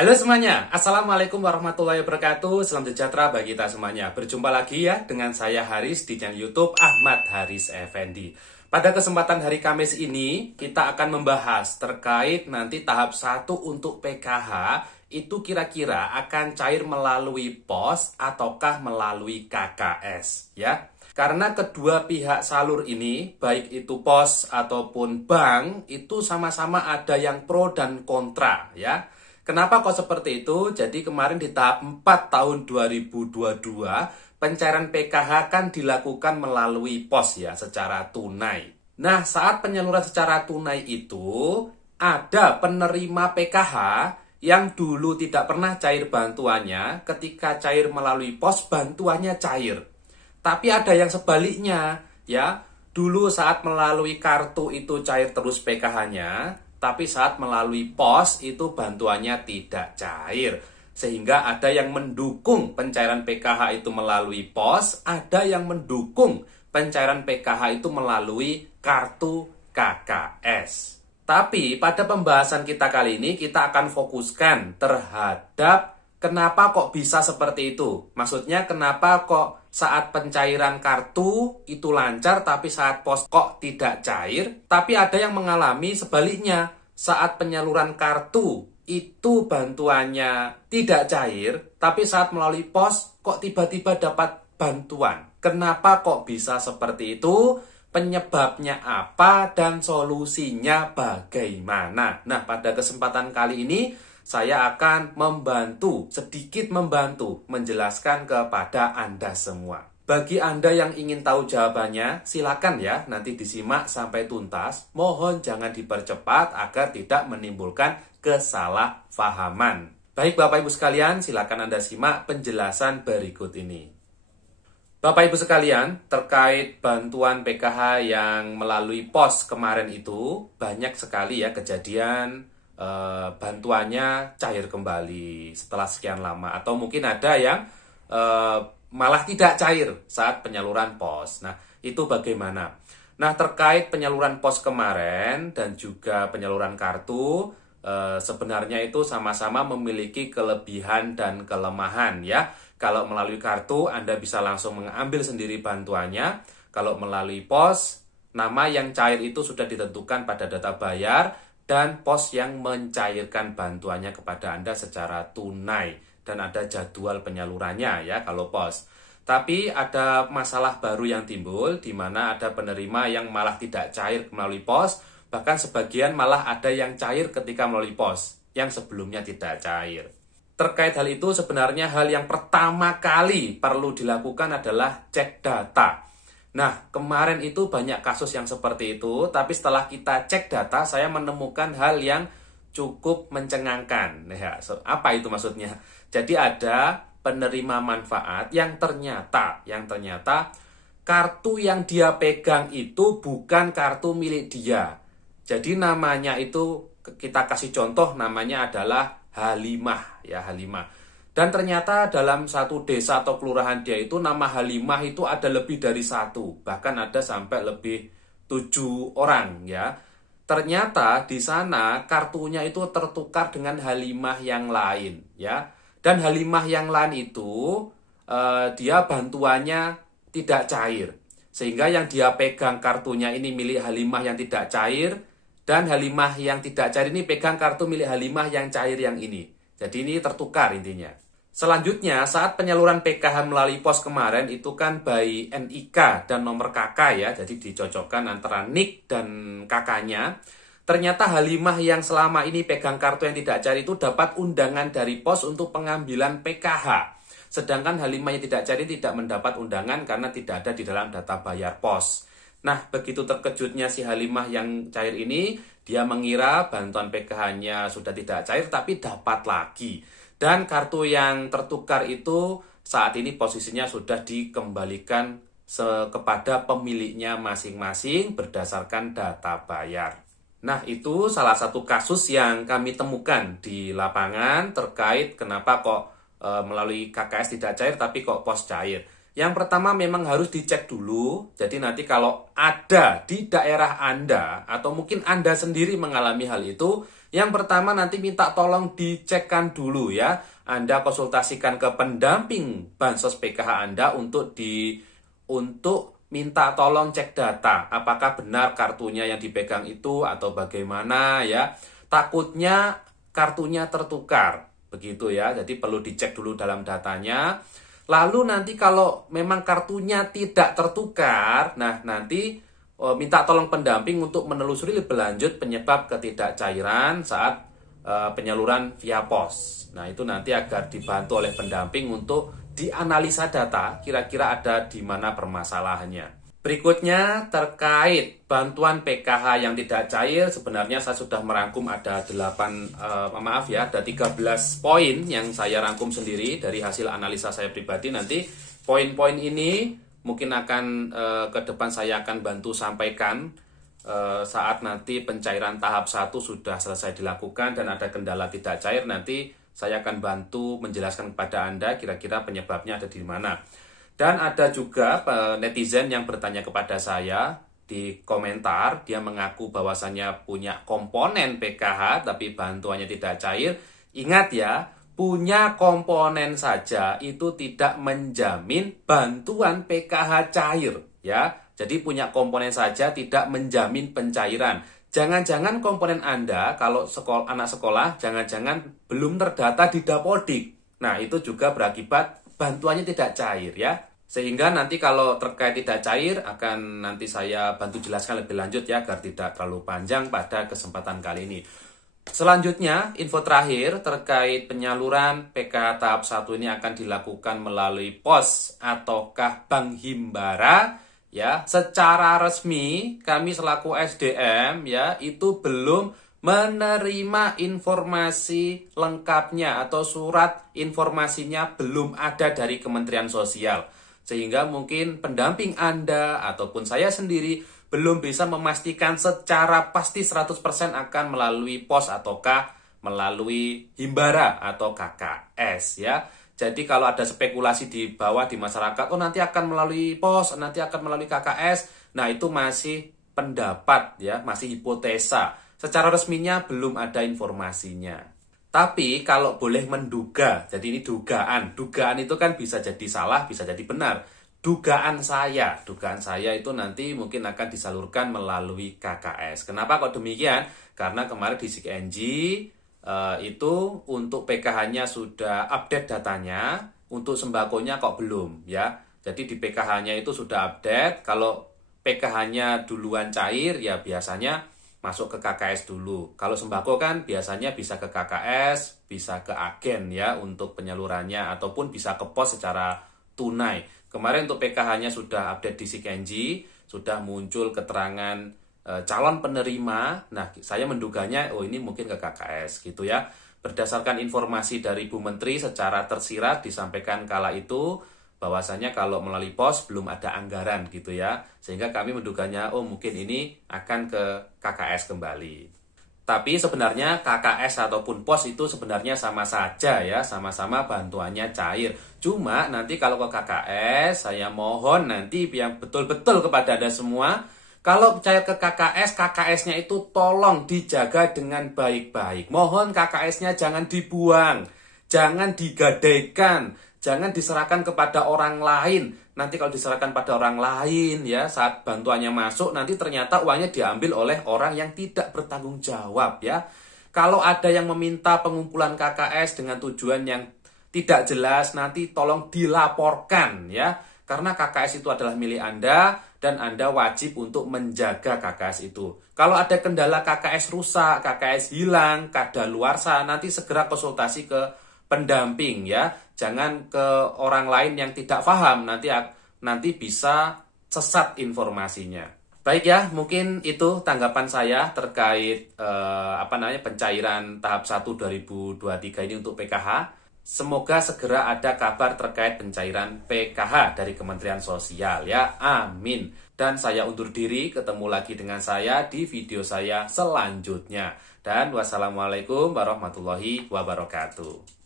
Halo semuanya, Assalamualaikum warahmatullahi wabarakatuh. Salam sejahtera bagi kita semuanya. Berjumpa lagi ya dengan saya Haris di channel YouTube Ahmad Haris Effendi. Pada kesempatan hari Kamis ini, kita akan membahas terkait nanti tahap 1 untuk PKH itu kira-kira akan cair melalui POS ataukah melalui KKS ya. Karena kedua pihak salur ini, baik itu POS ataupun bank, itu sama-sama ada yang pro dan kontra ya. Kenapa kok seperti itu? Jadi kemarin di tahap 4 tahun 2022, pencairan PKH kan dilakukan melalui POS ya, secara tunai. Nah, saat penyaluran secara tunai itu, ada penerima PKH yang dulu tidak pernah cair bantuannya, ketika cair melalui POS, bantuannya cair. Tapi ada yang sebaliknya, ya. Dulu saat melalui kartu itu cair terus PKH-nya, tapi saat melalui POS itu bantuannya tidak cair. Sehingga ada yang mendukung pencairan PKH itu melalui POS, ada yang mendukung pencairan PKH itu melalui kartu KKS. Tapi pada pembahasan kita kali ini kita akan fokuskan terhadap kenapa kok bisa seperti itu. Maksudnya kenapa kok saat pencairan kartu itu lancar, tapi saat POS kok tidak cair. Tapi ada yang mengalami sebaliknya. Saat penyaluran kartu itu bantuannya tidak cair, tapi saat melalui POS kok tiba-tiba dapat bantuan. Kenapa kok bisa seperti itu? Penyebabnya apa dan solusinya bagaimana? Nah, pada kesempatan kali ini saya akan sedikit membantu menjelaskan kepada Anda semua. Bagi Anda yang ingin tahu jawabannya, silakan ya nanti disimak sampai tuntas. Mohon jangan dipercepat agar tidak menimbulkan kesalahpahaman. Baik Bapak Ibu sekalian, silakan Anda simak penjelasan berikut ini. Bapak Ibu sekalian, terkait bantuan PKH yang melalui POS kemarin itu, banyak sekali ya kejadian bantuannya cair kembali setelah sekian lama, atau mungkin ada yang malah tidak cair saat penyaluran POS. Nah, itu bagaimana? Nah, terkait penyaluran POS kemarin dan juga penyaluran kartu, sebenarnya itu sama-sama memiliki kelebihan dan kelemahan ya. Kalau melalui kartu, Anda bisa langsung mengambil sendiri bantuannya. Kalau melalui POS, nama yang cair itu sudah ditentukan pada data bayar, dan POS yang mencairkan bantuannya kepada Anda secara tunai. Dan ada jadwal penyalurannya ya kalau POS. Tapi ada masalah baru yang timbul, di mana ada penerima yang malah tidak cair melalui POS, bahkan sebagian malah ada yang cair ketika melalui POS, yang sebelumnya tidak cair. Terkait hal itu sebenarnya hal yang pertama kali perlu dilakukan adalah cek data. Nah, kemarin itu banyak kasus yang seperti itu, tapi setelah kita cek data, saya menemukan hal yang cukup mencengangkan. Ya, apa itu maksudnya? Jadi ada penerima manfaat yang ternyata kartu yang dia pegang itu bukan kartu milik dia. Jadi namanya itu, kita kasih contoh, namanya adalah Halimah, ya Halimah. Dan ternyata dalam satu desa atau kelurahan dia itu nama Halimah itu ada lebih dari satu, bahkan ada sampai lebih 7 orang ya. Ternyata di sana kartunya itu tertukar dengan Halimah yang lain ya. Dan Halimah yang lain itu dia bantuannya tidak cair. Sehingga yang dia pegang kartunya ini milik Halimah yang tidak cair, dan Halimah yang tidak cair ini pegang kartu milik Halimah yang cair yang ini. Jadi ini tertukar intinya. Selanjutnya, saat penyaluran PKH melalui POS kemarin itu kan by NIK dan nomor KK ya. Jadi dicocokkan antara NIK dan KK-nya. Ternyata Halimah yang selama ini pegang kartu yang tidak cair itu dapat undangan dari POS untuk pengambilan PKH. Sedangkan Halimah yang tidak cair tidak mendapat undangan karena tidak ada di dalam data bayar POS. Nah, begitu terkejutnya si Halimah yang cair ini, dia mengira bantuan PKH-nya sudah tidak cair, tapi dapat lagi. Dan kartu yang tertukar itu saat ini posisinya sudah dikembalikan kepada pemiliknya masing-masing berdasarkan data bayar. Nah, itu salah satu kasus yang kami temukan di lapangan terkait kenapa kok melalui KKS tidak cair, tapi kok POS cair. Yang pertama memang harus dicek dulu. Jadi nanti kalau ada di daerah Anda atau mungkin Anda sendiri mengalami hal itu, Yang pertama nanti minta tolong dicekkan dulu ya. Anda konsultasikan ke pendamping Bansos PKH Anda untuk minta tolong cek data. Apakah benar kartunya yang dipegang itu atau bagaimana ya. Takutnya kartunya tertukar. Begitu ya. Jadi perlu dicek dulu dalam datanya. Lalu nanti kalau memang kartunya tidak tertukar, nah nanti minta tolong pendamping untuk menelusuri lebih lanjut penyebab ketidakcairan saat penyaluran via pos. Nah itu nanti agar dibantu oleh pendamping untuk dianalisa data, kira-kira ada di mana permasalahannya. Berikutnya terkait bantuan PKH yang tidak cair, sebenarnya saya sudah merangkum ada 13 poin yang saya rangkum sendiri dari hasil analisa saya pribadi. Nanti poin-poin ini mungkin akan ke depan saya akan bantu sampaikan saat nanti pencairan tahap 1 sudah selesai dilakukan dan ada kendala tidak cair, nanti saya akan bantu menjelaskan kepada Anda kira-kira penyebabnya ada di mana. Dan ada juga netizen yang bertanya kepada saya di komentar, dia mengaku bahwasannya punya komponen PKH tapi bantuannya tidak cair. Ingat ya, punya komponen saja itu tidak menjamin bantuan PKH cair ya. Jadi punya komponen saja tidak menjamin pencairan. Jangan-jangan komponen Anda kalau anak sekolah jangan-jangan belum terdata di Dapodik. Nah, itu juga berakibat bantuannya tidak cair ya. Sehingga nanti kalau terkait tidak cair akan nanti saya bantu jelaskan lebih lanjut ya agar tidak terlalu panjang pada kesempatan kali ini. Selanjutnya, info terakhir terkait penyaluran PKH tahap 1 ini akan dilakukan melalui pos ataukah bank himbara ya. Secara resmi kami selaku SDM ya itu belum menerima informasi lengkapnya atau surat informasinya belum ada dari Kementerian Sosial. Sehingga mungkin pendamping Anda ataupun saya sendiri belum bisa memastikan secara pasti 100% akan melalui pos ataukah melalui himbara atau KKS ya. Jadi kalau ada spekulasi di bawah di masyarakat, oh nanti akan melalui pos, nanti akan melalui KKS. Nah itu masih pendapat ya, masih hipotesa. Secara resminya belum ada informasinya. Tapi kalau boleh menduga, jadi ini dugaan itu kan bisa jadi salah, bisa jadi benar. Dugaan saya itu nanti mungkin akan disalurkan melalui KKS. Kenapa kok demikian? Karena kemarin di SIKNG itu untuk PKH-nya sudah update datanya, untuk sembakonya kok belum ya. Jadi di PKH-nya itu sudah update, kalau PKH-nya duluan cair ya biasanya masuk ke KKS dulu. Kalau sembako kan biasanya bisa ke KKS, bisa ke agen ya untuk penyalurannya ataupun bisa ke pos secara tunai. Kemarin untuk PKH-nya sudah update di SIKNG, sudah muncul keterangan calon penerima. Nah, saya menduganya oh ini mungkin ke KKS gitu ya. Berdasarkan informasi dari Bu Menteri secara tersirat disampaikan kala itu bahwasanya kalau melalui pos belum ada anggaran gitu ya. Sehingga kami menduganya oh mungkin ini akan ke KKS kembali. Tapi sebenarnya KKS ataupun pos itu sebenarnya sama saja ya, sama-sama bantuannya cair. Cuma nanti kalau ke KKS saya mohon nanti yang betul-betul kepada Anda semua, kalau cair ke KKS, KKS-nya itu tolong dijaga dengan baik-baik. Mohon KKS-nya jangan dibuang, jangan digadaikan, jangan diserahkan kepada orang lain. Nanti kalau diserahkan pada orang lain ya saat bantuannya masuk nanti ternyata uangnya diambil oleh orang yang tidak bertanggung jawab ya. Kalau ada yang meminta pengumpulan KKS dengan tujuan yang tidak jelas nanti tolong dilaporkan ya. Karena KKS itu adalah milik Anda dan Anda wajib untuk menjaga KKS itu. Kalau ada kendala KKS rusak, KKS hilang, kadaluarsa, nanti segera konsultasi ke pendamping ya. Jangan ke orang lain yang tidak paham, nanti bisa sesat informasinya. Baik ya, mungkin itu tanggapan saya terkait pencairan tahap 1 2023 ini untuk PKH. Semoga segera ada kabar terkait pencairan PKH dari Kementerian Sosial ya. Amin. Dan saya undur diri, ketemu lagi dengan saya di video saya selanjutnya. Dan wassalamualaikum warahmatullahi wabarakatuh.